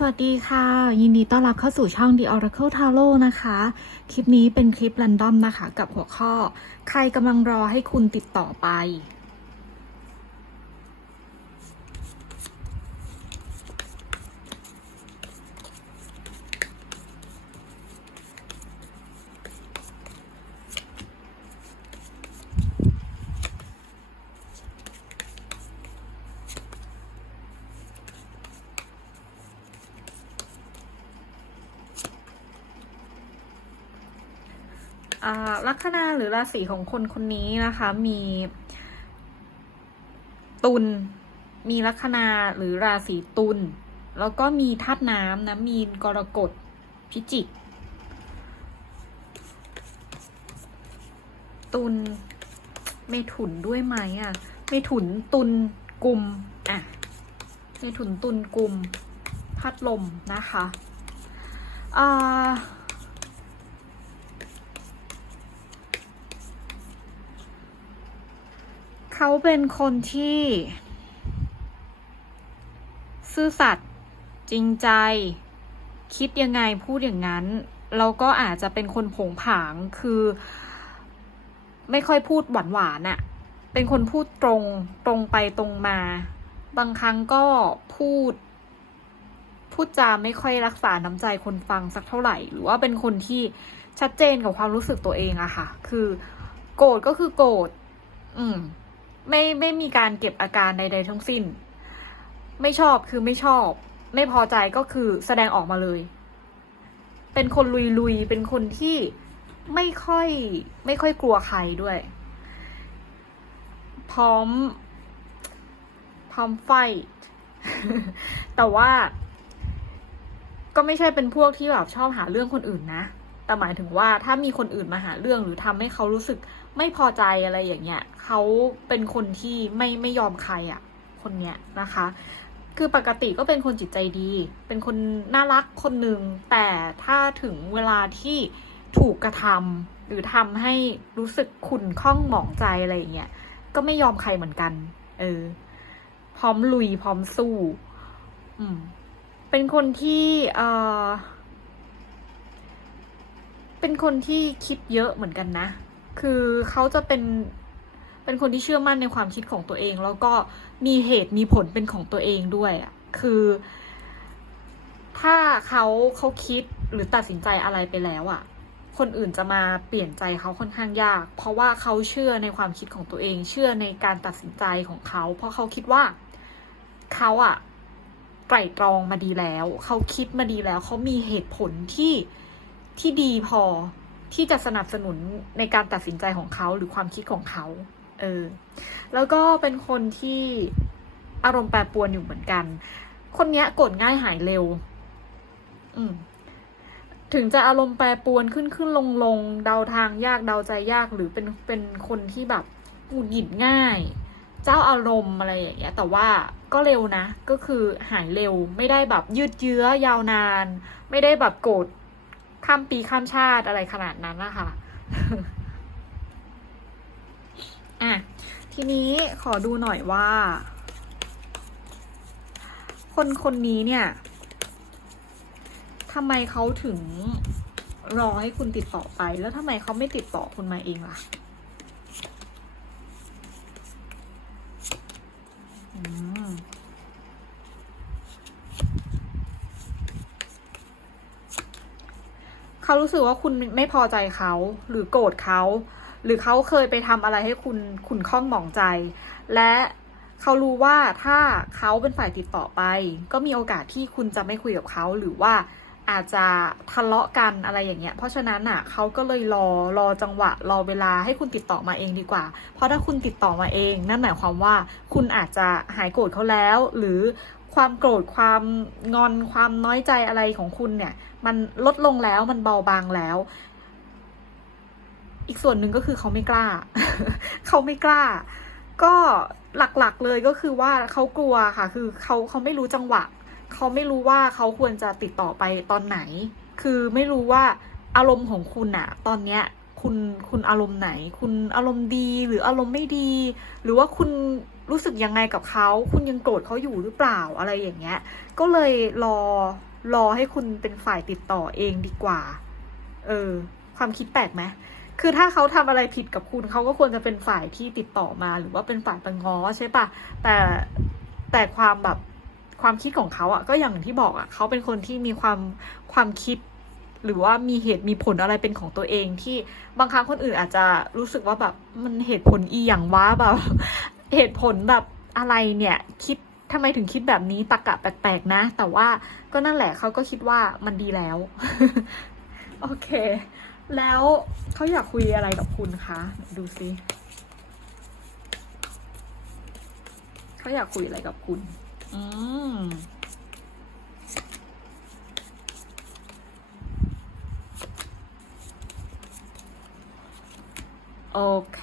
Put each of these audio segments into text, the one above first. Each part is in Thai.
สวัสดีค่ะ ยินดีต้อนรับเข้าสู่ช่อง The Oracle Tarot นะคะ คลิปนี้เป็นคลิป r รนดอมนะคะ กับหัวข้อ ใครกำลังรอให้คุณติดต่อไป ลัคนาหรือราศีของคนคนนี้นะคะ มี ตุลมีลัคนาหรือราศีตุลแล้วก็มีธาตุน้ำนะมีนกรกฎพิจิก ตุลเมถุนด้วยไหมอะเมถุนตุลกุมอะเมถุนตุลกุมพัดลมนะคะอ่า เขาเป็นคนที่ ซื่อสัตย์จริงใจ คิดยังไงพูดอย่างนั้น แล้วก็อาจจะเป็นคนผงผางคือ ไม่ค่อยพูดหวานหวานอะเป็นคนพูดตรงตรงไปตรงมา บางครั้งก็พูด พูดจาไม่ค่อยรักษาน้ำใจคนฟังสักเท่าไหร่ หรือว่าเป็นคนที่ชัดเจนกับความรู้สึกตัวเองอะค่ะ คือ โกรธก็คือโกรธอืม ไม่ไม่มีการเก็บอาการใด ๆ ทั้งสิ้น ไม่ชอบคือไม่ชอบ ไม่พอใจก็คือแสดงออกมาเลย เป็นคนลุยๆ เป็นคนที่ไม่ค่อยไม่ค่อยกลัวใครด้วย พร้อม พร้อมไฟท์แต่ว่าก็ไม่ใช่เป็นพวกที่แบบชอบหาเรื่องคนอื่นนะ แต่หมายถึงว่าถ้ามีคนอื่นมาหาเรื่องหรือทำให้เขารู้สึก ไม่พอใจอะไรอย่างเงี้ยเขาเป็นคนที่ไม่ไม่ยอมใครอะ่ะ คนเนี้ยนะคะ คือปกติก็เป็นคนจิตใจดี เป็นคนน่ารักคนหนึ่งแต่ถ้าถึงเวลาที่ถูกกระทำหรือทำให้รู้สึกขุ่นข้องหมองใจอะไรอย่างเงี้ยก็ไม่ยอมใครเหมือนกัน เออ พร้อมลุยพร้อมสู้ อืม เป็นคนที่เออเป็นคนที่คิดเยอะเหมือนกันนะ คือเขาจะเป็นเป็นคนที่เชื่อมั่นในความคิดของตัวเอง แล้วก็มีเหตุมีผลเป็นของตัวเองด้วยอะคือ ถ้าเขาเขาคิดหรือตัดสินใจอะไรไปแล้วอะ คนอื่นจะมาเปลี่ยนใจเขาค่อนข้างยาก เพราะว่าเขาเชื่อในความคิดของตัวเอง เชื่อในการตัดสินใจของเขา เพราะเขาคิดว่าเขาอะไตร่ตรองมาดีแล้ว เขาคิดมาดีแล้ว เขามีเหตุผลที่ที่ดีพอ ที่จะสนับสนุนในการตัดสินใจของเขาหรือความคิดของเขาเออแล้วก็เป็นคนที่อารมณ์แปรปรวนอยู่เหมือนกัน คนเนี้ยโกรธง่ายหายเร็ว อืมถึงจะอารมณ์แปรปรวนขึ้นขึ้นลงลงเดาทางยากเดาใจยากหรือเป็นเป็นคนที่แบบหงุดหงิดง่าย เจ้าอารมณ์อะไรอย่างเงี้ยแต่ว่าก็เร็วนะ ก็คือหายเร็วไม่ได้แบบยืดเยื้อยาวนาน ไม่ได้แบบโกรธ ข้ามปีข้ามชาติอะไรขนาดนั้นนะคะอะทีนี้ขอดูหน่อยว่า คนคนนี้เนี่ยทำไมเขาถึงรอให้คุณติดต่อไป แล้วทำไมเขาไม่ติดต่อคุณมาเองล่ะ อืม เขารู้สึกว่าคุณไม่พอใจเขา หรือโกรธเขา หรือเขาเคยไปทำอะไรให้คุณขุนข้องหมองใจ และเขารู้ว่าถ้าเขาเป็นฝ่ายติดต่อไป ก็มีโอกาสที่คุณจะไม่คุยกับเขาหรือว่าอาจจะทะเลาะกันอะไรอย่างเงี้ย เพราะฉะนั้นอะเขาก็เลยรอรอจังหวะ รอเวลาให้คุณติดต่อมาเองดีกว่า เพราะถ้าคุณติดต่อมาเอง นั่นหมายความว่าคุณอาจจะหายโกรธเขาแล้ว หรือความโกรธความงอนความน้อยใจอะไรของคุณเนี่ย มันลดลงแล้วมันเบาบางแล้ว อีกส่วนหนึ่งก็คือเขาไม่กล้า เขาไม่กล้า ก็หลักๆเลยก็คือว่าเขากลัวค่ะ คือเขาเขาไม่รู้จังหวะ เขาไม่รู้ว่าเขาควรจะติดต่อไปตอนไหน คือไม่รู้ว่าอารมณ์ของคุณอะตอนเนี้ยคุณคุณอารมณ์ไหน คุณอารมณ์ดีหรืออารมณ์ไม่ดี หรือว่าคุณรู้สึกยังไงกับเขา คุณยังโกรธเขาอยู่หรือเปล่าอะไรอย่างเงี้ย ก็เลยรอ รอให้คุณเป็นฝ่ายติดต่อเองดีกว่า เออ ความคิดแปลกไหมคือถ้าเขาทำอะไรผิดกับคุณเขาก็ควรจะเป็นฝ่ายที่ติดต่อมา หรือว่าเป็นฝ่ายไปง้อใช่ปะแต่แต่ความแบบความคิดของเขาอะก็อย่างที่บอกอะเขาเป็นคนที่มีความความคิด หรือว่ามีเหตุมีผลอะไรเป็นของตัวเองที่บางครั้งคนอื่นอาจจะรู้สึกว่าแบบมันเหตุผลอีอย่างวะแบบ เหตุผลแบบอะไรเนี่ยคิด ทำไมถึงคิดแบบนี้ตะกะแปลกๆนะ แต่ว่าก็นั่นแหละเขาก็คิดว่ามันดีแล้ว โอเค แล้วเขาอยากคุยอะไรกับคุณคะดูซิเขาอยากคุยอะไรกับคุณ อืมโอเค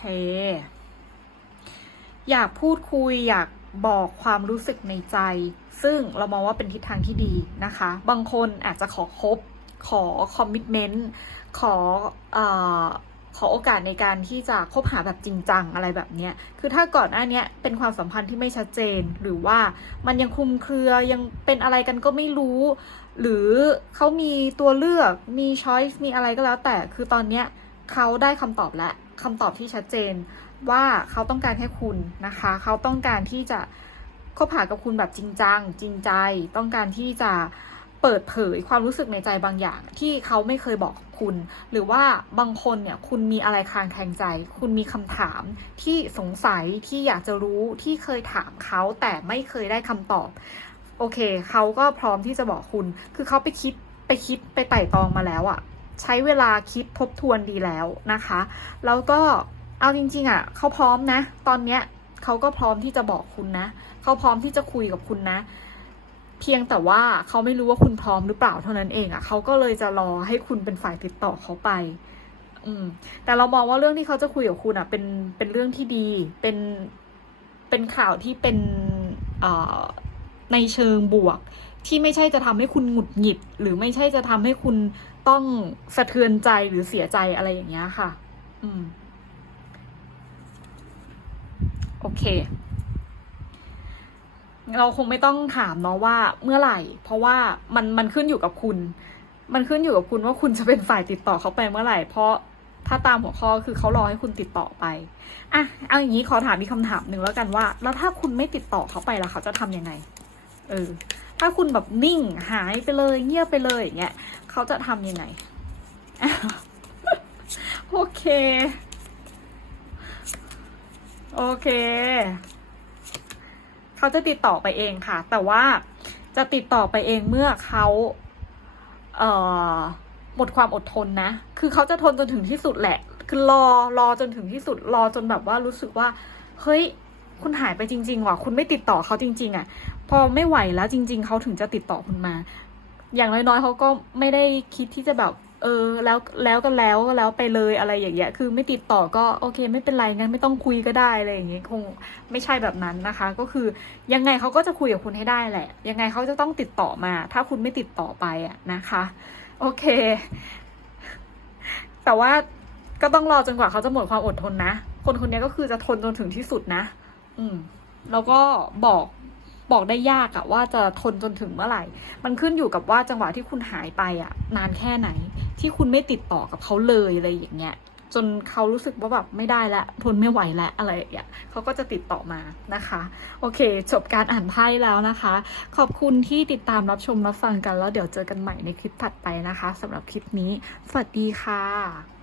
อยากพูดคุยอยาก บอกความรู้สึกในใจ ซึ่งเรามองว่าเป็นทิศทางที่ดีนะคะ บางคนอาจจะขอคบ ขอคอมมิชเมนต์ขออขอโอกาสในการที่จะคบหาแบบจริงจังอะไรแบบนี้คือถ้าก่อนหน้านี้เป็นความสัมพันธ์ที่ไม่ชัดเจน หรือว่ามันยังคลุมเครือ ยังเป็นอะไรกันก็ไม่รู้ หรือเขามีตัวเลือก มีช้อยส์ มีอะไรก็แล้วแต่ คือตอนเนี้ยเขาได้คำตอบแล้วคำตอบที่ชัดเจน ว่าเขาต้องการให้คุณนะคะ เขาต้องการที่จะคบหากับคุณแบบจริงจัง จริงใจ ต้องการที่จะเปิดเผยความรู้สึกในใจบางอย่างที่เขาไม่เคยบอกคุณ หรือว่าบางคนเนี่ยคุณมีอะไรคลางแคลงใจ คุณมีคำถามที่สงสัยที่อยากจะรู้ที่เคยถามเขาแต่ไม่เคยได้คำตอบ โอเค เขาก็พร้อมที่จะบอกคุณ คือเขาไปคิดไปคิดไปไต่ตองมาแล้วอะใช้เวลาคิดทบทวนดีแล้วนะคะ แล้วก็ เอาจริง ๆ อะเขาพร้อมนะ ตอนเนี้ยเขาก็พร้อมที่จะบอกคุณนะเขาพร้อมที่จะคุยกับคุณนะ เพียงแต่ว่าเขาไม่รู้ว่าคุณพร้อมหรือเปล่าเท่านั้นเองอะเขาก็เลยจะรอให้คุณเป็นฝ่ายติดต่อเขาไป อืม แต่เรามองว่าเรื่องที่เขาจะคุยกับคุณอะ เป็นเป็นเรื่องที่ดี เป็นเป็นข่าวที่เป็นในเชิงบวก ที่ไม่ใช่จะทำให้คุณหงุดหงิด หรือไม่ใช่จะทำให้คุณต้องสะเทือนใจหรือเสียใจอะไรอย่างเงี้ยค่ะ อืม โอเค เราคงไม่ต้องถามเนาะว่าเมื่อไหร่ เพราะว่ามันมันขึ้นอยู่กับคุณ มันขึ้นอยู่กับคุณว่าคุณจะเป็นฝ่ายติดต่อเขาไปเมื่อไหร่ เพราะถ้าตามหัวข้อคือเขารอให้คุณติดต่อไปอะเอาอย่างนี้ขอถามมีกคำถามหนึ่งแล้วกันว่า แล้วถ้าคุณไม่ติดต่อเขาไปล่ะเขาจะทำยังไง เออ ถ้าคุณแบบนิ่งหายไปเลยเงียบไปเลยอย่างเงี้ยเขาจะทำยังไง โอเค โอเค เขาจะติดต่อไปเองค่ะ แต่ว่าจะติดต่อไปเองเมื่อเขาเอ่อหมดความอดทนนะ คือเขาจะทนจนถึงที่สุดแหละ คือรอรอจนถึงที่สุด รอจนแบบว่ารู้สึกว่า เฮ้ย คุณหายไปจริง ๆ ว่ะ คุณไม่ติดต่อเขาจริง ๆ อะ พอไม่ไหวแล้วจริง ๆ เขาถึงจะติดต่อคุณมา อย่างน้อยๆเขาก็ไม่ได้คิดที่จะแบบ เออ แล้วแล้วก็แล้วแล้วไปเลยอะไรอย่างเงี้ยคือไม่ติดต่อก็โอเค ไม่เป็นไรงั้นไม่ต้องคุยก็ได้อะไรอย่างเงี้ยคงไม่ใช่แบบนั้นนะคะ ก็คือยังไงเขาก็จะคุยกับคุณให้ได้แหละ ยังไงเขาจะต้องติดต่อมา ถ้าคุณไม่ติดต่อไปอะนะคะ โอเค แต่ว่าก็ต้องรอจนกว่าเขาจะหมดความอดทนนะ คนคนนี้ก็คือจะทนจนถึงที่สุดนะ อืม แล้วก็บอกบอกได้ยากอะว่าจะทนจนถึงเมื่อไหร่ มันขึ้นอยู่กับว่าจังหวะที่คุณหายไปอะนานแค่ไหน ที่คุณไม่ติดต่อกับเขาเลยอะไรอย่างเงี้ยจนเขารู้สึกว่าแบบไม่ได้ละทนไม่ไหวและอะไรอย่างเงี้ยเขาก็จะติดต่อมานะคะ โอเค จบการอ่านไพ่แล้วนะคะ ขอบคุณที่ติดตามรับชมรับฟังกันแล้วเดี๋ยวเจอกันใหม่ในคลิปถัดไปนะคะสำหรับคลิปนี้ สวัสดีค่ะ